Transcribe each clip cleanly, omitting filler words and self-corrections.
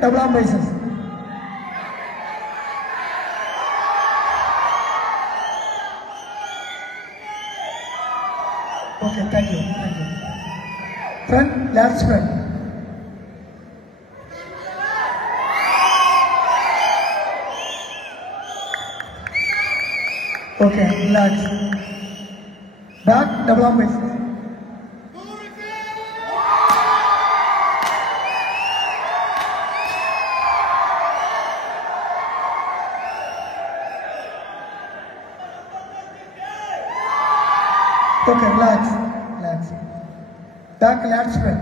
double arm raises. Okay, thank you. Front, left spread. Okay, relax. Back, double arm raises. Okay, relax. Back, left spread.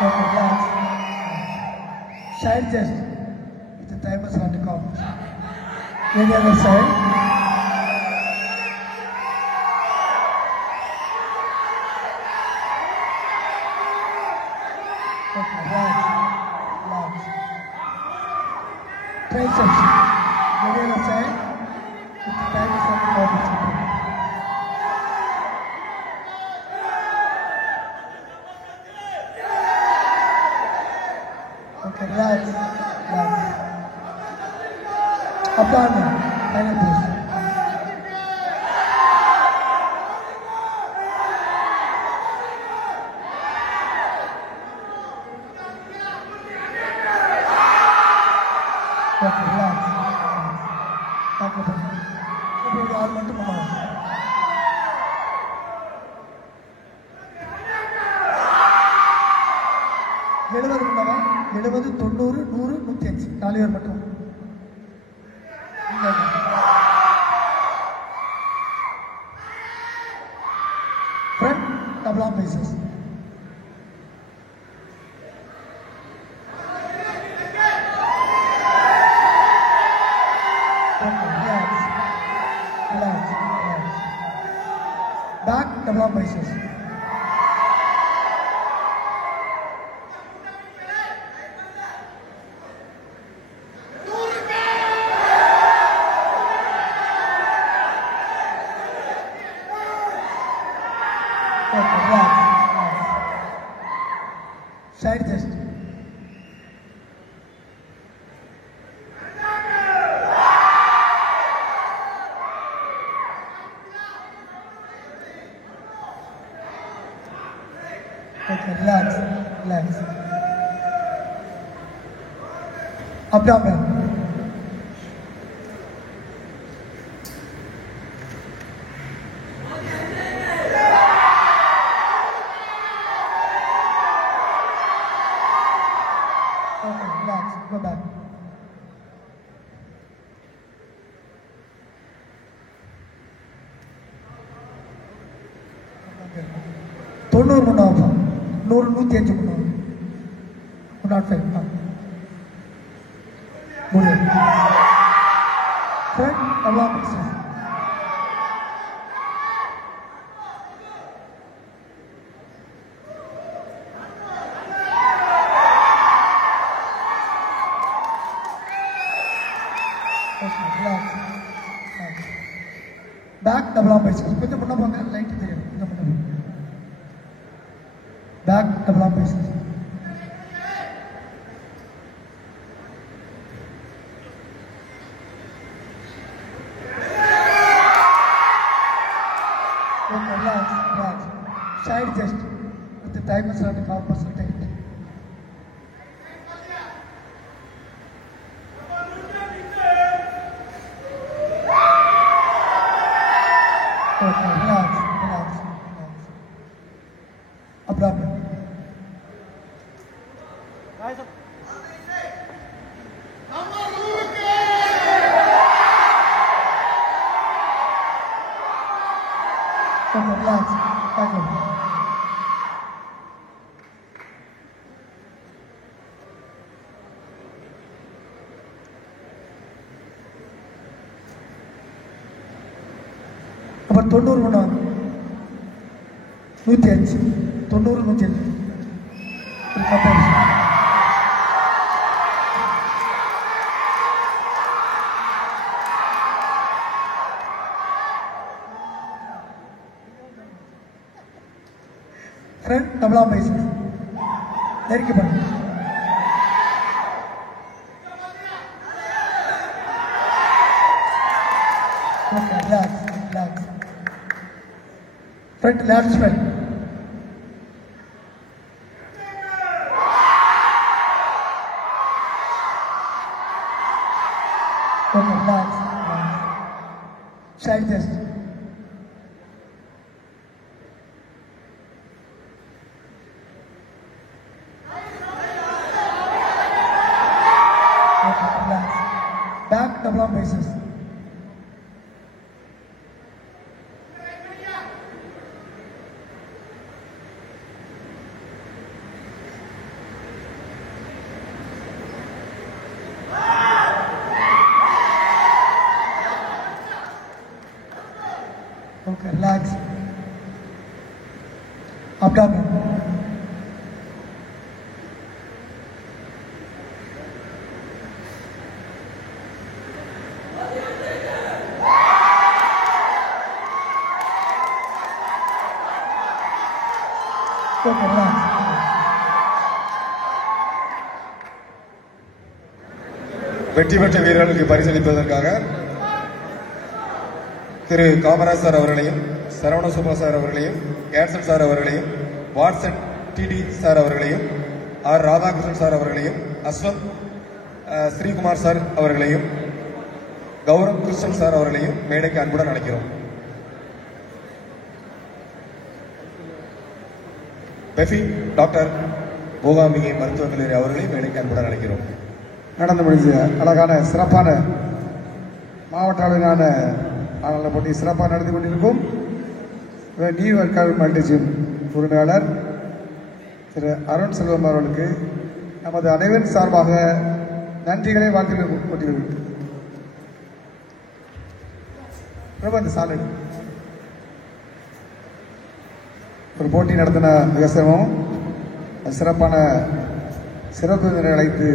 Okay, relax. Side chest. The timer is on the count. Any other side? Okay, relax. Triceps. Any other side? The timer is on the count. Okay, relax. Abdomen, final pose. Okay, relax. Back up. ఇప్పుడు ఆరు మంది మనం 70 ఉన్నావா 70 90 100 105 4 பேர் மட்டும் front double arm raises. Relax. Back double arm raises. Okay, relax. Side chest. Okay, relax. Abdomen. Okay, relax. Go back. Okay. 90 பண்ணுவாங்க 100 105 பண்ணுவாங்க 105 முடியும் front double arm raises. Okay, relax. Back double arm raises. கொஞ்சம் முன்ன போங்க light தெரியும் கொஞ்சம் முன்ன போங்க. Back double arm raises. Okay, relax. Side chest with the timer 75%. Okay, relax. Abdomen. Okay, relax. Back up. அப்புறம் 90 பண்ணுவாங்க 105 90 105 கம்பேரிசன் ஃப்ரண்ட் டபுளா பைசஸ் நெருக்கி பண்ணு. Okay, relax relax. Front lat spread. Okay, relax relax. Side chest. Okay, relax. Back டபுளா biceps. Okay, relax. Abdomen. Okay, relax. வெற்றி பெற்ற வீரர்களுக்கு பரிசளிப்பதற்காக திரு Kamaraj sir அவர்களையும், Saravana Subha sir அவர்களையும், கேன்சல் சார் அவர்களையும், வாட்சன் டிடி சார் அவர்களையும், ஆர் ராதாகிருஷ்ணன் சார் அவர்களையும், அஸ்வந்த் ஸ்ரீகுமார் சார் அவர்களையும், கௌரவ் கிருஷ்ணன் சார் அவர்களையும் மேடைக்கு அன்புடன் அழைக்கிறோம். பெஃபி டாக்டர் மூகாம்பிகை மருத்துவக் கல்லூரி அவர்களையும் மேடைக்கு அன்புடன் அழைக்கிறோம். நடந்து முடிஞ்ச அழகான சிறப்பான மாவட்ட அளவிலான ஆனந்த போட்டி சிறப்பாக நடந்து கொண்டிருக்கும். நியூ ஒர்க்கர் மல்டி ஜிம் உரிமையாளர் திரு அருண் செல்வம் அவர்களுக்கு நமது அனைவரின் சார்பாக நன்றிகளை வாழ்த்துக்கள் கொண்டிருக்கிறது. பிரபந்த சாலை ஒரு போட்டி நடத்தின மிக சிரமம் சிறப்பான சிறப்பு விருந்தினரை அழைத்து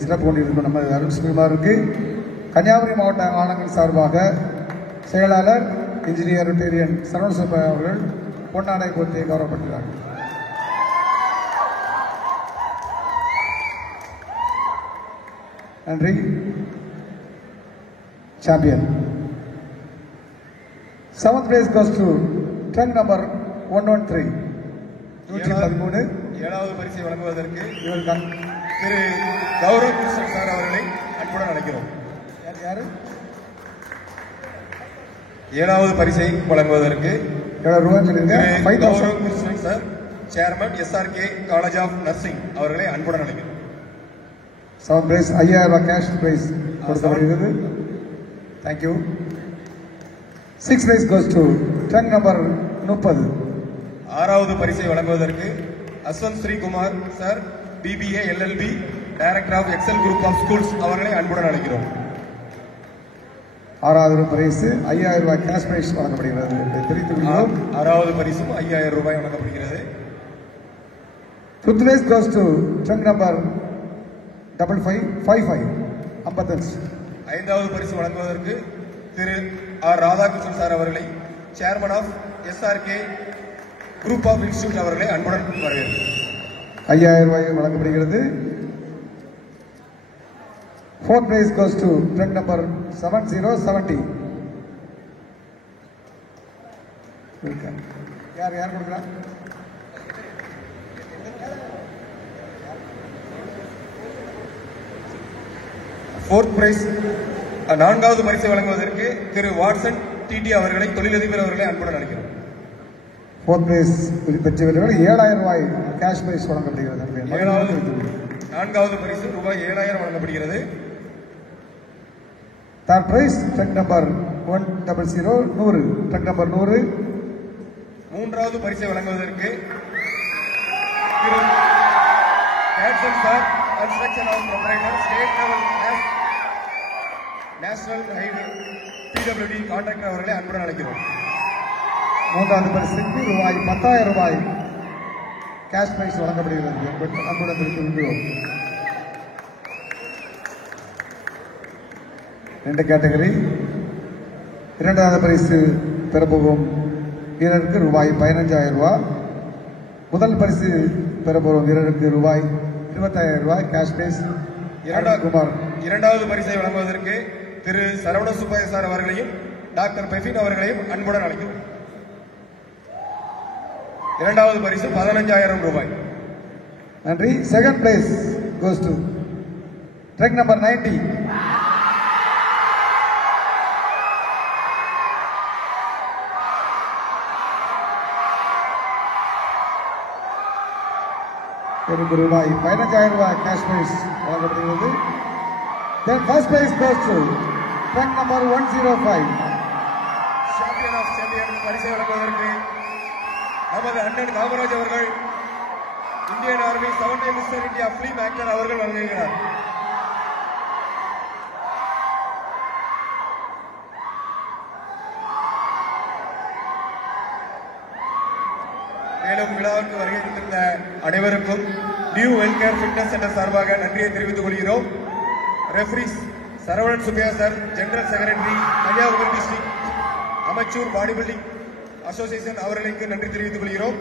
சிறப்பு கொண்டிருக்கும் நமது அருண் செல்வமாருக்கு கன்னியாகுமரி மாவட்ட ஆணையங்கள் சார்பாக செயலாளர் இன்ஜினியர் ரிட்டேரியன் சரவண சுப்பா அவர்கள் பொன்னாடை போர்த்தி கௌரவப்பட்டுள்ளார்கள். நன்றி. Champion 7th place goes to trunk number 113. 113. ஏழாவது பரிசை வழங்குவதற்கு திரு கௌரவ் கிருஷ்ணன் சார் அவர்களை அன்புடன் அழைக்கிறோம். யாரு ஏழாவது பரிசை வழங்குவதற்கு Gaurav Krishnan sir, chairman SRK college of nursing அவர்களை அன்புடன் அழைக்கிறோம். 7th place 5000 கேஷ் பிரைஸ் கொடுக்கப்படுகிறது. Thank you. 6th place goes to trunk number 30. ஆறாவது பரிசை வழங்குவதற்கு Ashwanth Sreekumar sir, BBA LLB director of Excel group of schools அவர்களை அன்புடன் அழைக்கிறோம். ஆறாவது பரிசு 5000 கேஷ் பிரைஸ் வழங்கப்படுகிறது என்று தெரிவித்துள்ளோம். ஆறாவது பரிசும் 5000 ரூபாய் வழங்கப்படுகிறது. 5th place goes to trunk number 5555 55. ஐந்தாவது பரிசு வழங்குவதற்கு திரு ஆர் ராதாகிருஷ்ணன் சார் அவர்களை, chairman of SRK group of institute அவர்களை அன்புடன் வரவேற்கிறேன். 5000 ரூபாய் வழங்கப்படுகிறது. 4th place goes to trunk number 7070. யார் யார் கொடுக்குறா? ஃபோர்த் பிரைஸ் நான்காவது பரிசை வழங்குவதற்கு திரு வாட்சன் டிடி அவர்களை, தொழிலதிபர் அவர்களை அன்புடன் அழைக்கிறோம். 4th place பெற்றவர்கள் 7000 ரூபாய் கேஷ் பிரைஸ் வழங்கப்படுகிறது. நான்காவது பரிசு ரூபாய் 7000 வழங்கப்படுகிறது. 3rd prize trunk number 100 100 trunk number 100. மூன்றாவது பரிசை வழங்குவதற்கு திரு கேட்சன் sir, construction of proprietor, state level national highway PWD contractor அவர்களை அன்புடன் அழைக்கிறோம். மூன்றாவது பரிசுக்கு ரூபாய் 10,000 ரூபாய் கேஷ் பிரைஸ் வழங்கப்படுகிறது. அன்புடன் தெரிவித்துள்ளோம். 2 கேட்டகரி. இரண்டாவது பரிசு பெறப்போகும் வீரருக்கு ரூபாய் 15,000 ரூபாய். முதல் பரிசு பெறப்போகும் வீரருக்கு ரூபாய் 25,000 கேஷ் பிரைஸ். குமார். இரண்டாவது பரிசை வழங்குவதற்கு திரு சரவண சுப்பையா சார் அவர்களையும் டாக்டர் பெஃபின் அவர்களையும் அன்புடன் அழைக்கிறோம். இரண்டாவது பரிசு 15,000 ரூபாய். நன்றி. Second prize goes to truck number 90. ரூபாய் 15,000 கேஷ் பிரைஸ் வழங்கப்படுகிறது. Then first prize goes to truck number 105. Champion of champion பரிசை வழங்குவதற்கு நமது அண்ணன் காமராஜ் அவர்கள் Indian army 7 time mister India film actor அவர்கள் வழங்குகிறார். மேலும் விழாவுக்கு வருகை தந்திருந்த அனைவருக்கும் நியூ வெல்கேர் ஃபிட்னஸ் சென்டர் சார்பாக நன்றியை தெரிவித்துக் கொள்கிறோம். Referees Saravanan Subbiah sir, general secretary Kanyakumari district amateur body building association அவர்களுக்கு நன்றி தெரிவித்துக் கொள்கிறோம்.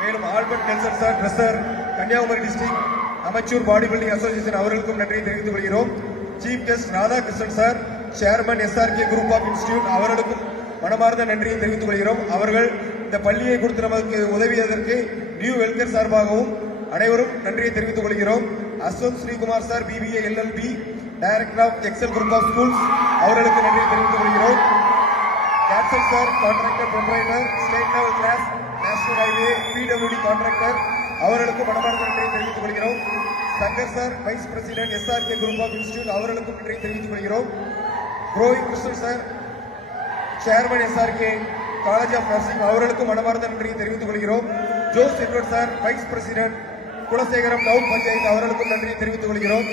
மேலும் Albert Nelson sir, treasurer Kanyakumari district amateur body building association அவர்களுக்கும் நன்றியை தெரிவித்துக் கொள்கிறோம். Chief guest Radhakrishnan sir, chairman SRK group of institute அவர்களுக்கும் மனமார்ந்த நன்றியை தெரிவித்துக் கொள்கிறோம். அவர்கள் இந்த பள்ளியை கொடுத்து நமக்கு உதவியதற்கு நியூ வெல்கேர் சார்பாகவும் அனைவரும் நன்றியை தெரிவித்துக் கொள்கிறோம். Ashwanth Sreekumar sir, BBA LLB director of Excel group of schools அவர்களுக்கு நன்றியை தெரிவித்துக் கொள்கிறோம். கேப்சல் sir, contractor proprietor state level class national highway PWD contractor அவர்களுக்கும் மனமார்ந்த நன்றியை தெரிவித்துக் கொள்கிறோம். Shankar sir, vice president SRK group of institute அவர்களுக்கும் நன்றியை தெரிவித்துக் கொள்கிறோம். Rohith Krishnan sir, chairman SRK college of nursing அவர்களுக்கும் மனமார்ந்த நன்றியை தெரிவித்துக் கொள்கிறோம். Jose Edward sir, vice president Kulasekaram town panchayat அவர்களுக்கும் நன்றியை தெரிவித்துக் கொள்கிறோம்.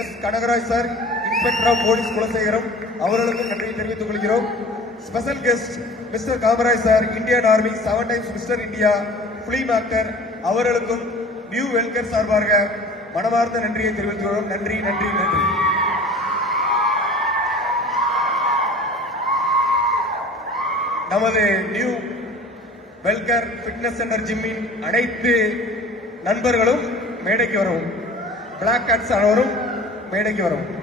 S Kanagaraj sir, inspector of police Kulasekaram அவர்களுக்கும் நன்றியை தெரிவித்துக் கொள்கிறோம். Special guest mister Kamaraj sir, Indian army 7 times mister India film actor அவர்களுக்கும் நியூ வெல்கேர் சார்பாக மனமார்ந்த நன்றியை தெரிவித்துள்ளோம். நன்றி நன்றி நன்றி. நமது நியூ வெல்கேர் ஃபிட்னஸ் சென்டர் ஜிம்மின் அனைத்து நண்பர்களும் மேடைக்கு வரவும். பிளாக் கேட்ஸ் அனைவரும் மேடைக்கு வரவும்.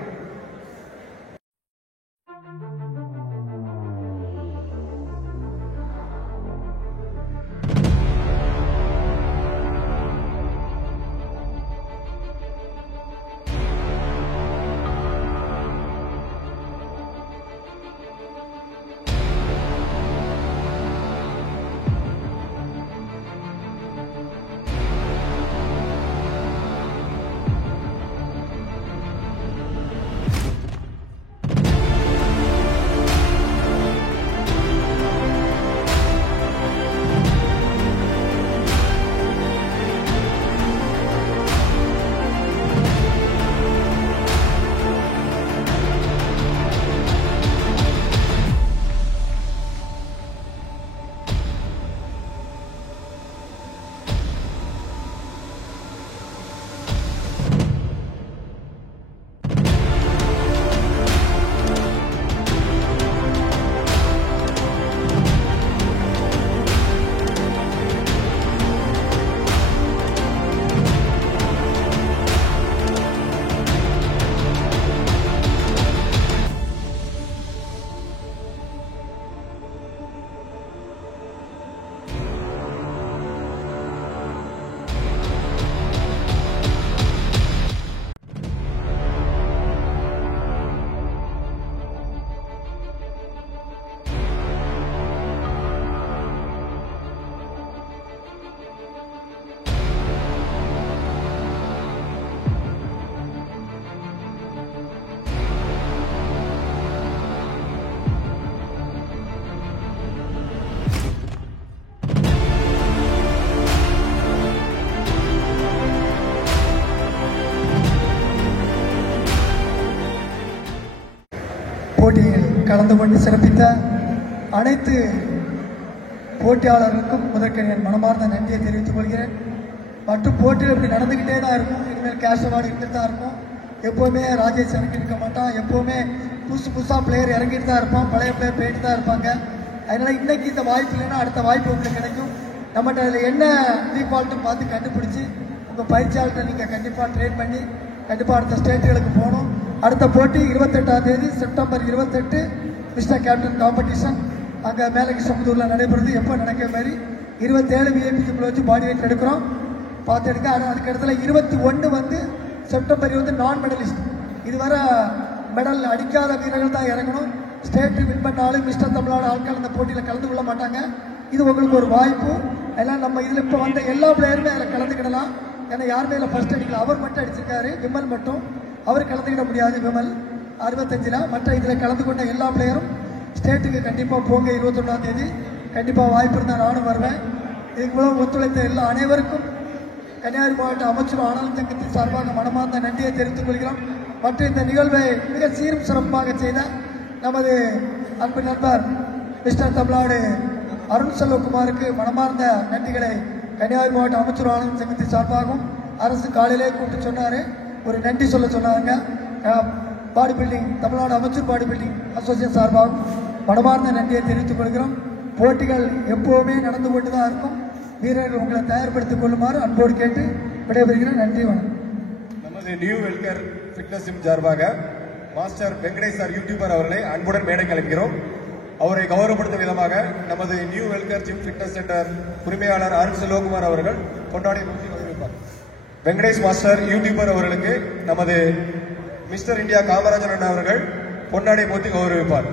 போட்டியில் கலந்து கொண்டு சிறப்பித்த அனைத்து போட்டியாளர்களுக்கும் முதற்கன் என் மனமார்ந்த நன்றியை தெரிவித்துக் கொள்கிறேன். மற்றும் போட்டியில் இப்படி நடந்துக்கிட்டே தான் இருக்கும். இனிமேல் கேஷ் அவார்டு இருந்துட்டு தான் இருக்கும். எப்போவுமே ராஜேஷ் இறங்கிட்டு இருக்க மாட்டான். எப்போவுமே புதுசாக பிளேயர் இறங்கிட்டு தான் இருப்பான். பழைய பிளேயர் போயிட்டு தான் இருப்பாங்க. அதனால் இன்னைக்கு இந்த வாய்ப்பு இல்லைன்னா அடுத்த வாய்ப்பு உங்களுக்கு கிடைக்கும். நம்மகிட்ட அதில் என்ன டிஃபால்ட்னு பார்த்து கண்டுபிடிச்சி உங்கள் பயிற்சியாளர்கிட்ட நீங்கள் கண்டிப்பாக ட்ரெயின் பண்ணி கண்டிப்பாக அடுத்த ஸ்டேட்டுகளுக்கு போகணும். அடுத்த போட்டி 28ஆம் தேதி செப்டம்பர் 28 மிஸ்டர் கேப்டன் காம்படிஷன் அங்கே மேலகிருஷ்ணபுத்தூரில் நடைபெறுது. எப்போ நடக்கிற மாதிரி 27 விஐபி ஜிம்மில் வச்சு பாடி வெயிட் எடுக்கிறோம், பார்த்து எடுக்க. ஆனால் அதுக்கு இடத்துல 21 வந்து செப்டம்பர் 20 நான் மெடலிஸ்ட். இதுவரை மெடல் அடிக்காத வீரர்கள் தான் இறங்கணும். ஸ்டேட்டு வின் பண்ணாலும் மிஸ்டர் தமிழ்நாடு ஆட்கள் அந்த போட்டியில் கலந்து கொள்ள மாட்டாங்க. இது உங்களுக்கு ஒரு வாய்ப்பு. எல்லாம் நம்ம இதில் இப்போ வந்த எல்லா பிளேயருமே அதில் கலந்துக்கிடலாம். ஏன்னா யாருமே இதில் ஃபர்ஸ்ட் அடிக்கல. அவர் மட்டும் அடிச்சிருக்காரு, விமல் மட்டும். அவர் கலந்துக்கிட முடியாது, விமல் 65. மற்ற இதில் கலந்து கொண்ட எல்லா பிளேயரும் ஸ்டேட்டுக்கு கண்டிப்பாக போங்க. 21ஆம் தேதி கண்டிப்பாக வாய்ப்பு இருந்தால் நானும் வருவேன். இதுக்கு மூலம் ஒத்துழைத்த எல்லா அனைவருக்கும் கன்னியாகுமரி மாவட்ட அமைச்சர் ஆனந்த் சங்கத்தின் சார்பாக மனமார்ந்த நன்றியை தெரிவித்துக் கொள்கிறோம். மற்றும் இந்த நிகழ்வை மிக சீரும் சிறப்பாக செய்த நமது அன்பு நண்பர் மிஸ்டர் தமிழ்நாடு அருண் செல்வகுமாருக்கு மனமார்ந்த நன்றிகளை கன்னியாகுமரி மாவட்ட அமைச்சர் ஆனந்த் சங்கத்தின் சார்பாகவும் அரசு காலையிலே கூப்பிட்டு சொன்னார், ஒரு நன்றி சொல்ல சொன்னாங்க. பாடி பில்டிங் தமிழ்நாடு அமைச்சர் பாடி பில்டிங் அசோசியேஷன் சார்பாகவும் மனமார்ந்த நன்றியை தெரிவித்துக் கொள்கிறோம். போட்டிகள் எப்போவுமே நடந்து கொண்டு தான் இருக்கும். வீரர்கள் உங்களை தயார்படுத்திக் கொள்ளுமாறு அன்போடு கேட்டு விடைபெறுகிறேன். நன்றி, வணக்கம். நமது நியூ வெல்கர் ஃபிட்னஸ் ஜிம் சார்பாக மாஸ்டர் வெங்கடேஷ் சார் யூடியூபர் அவர்களை அன்புடன் மேடை அழைக்கிறோம். அவரை கௌரவப்படுத்தும் விதமாக நமது நியூ வெல்கர் ஜிம் ஃபிட்னஸ் சென்டர் உரிமையாளர் அருண் செல்வகுமார் அவர்கள் கொண்டாடி கௌரவிப்பார். வெங்கடேஷ் மாஸ்டர் யூடியூபர் அவர்களுக்கு நமது மிஸ்டர் இந்தியா காமராஜன் அவர்கள் பொன்னாடை போத்தி கௌரவிப்பார்.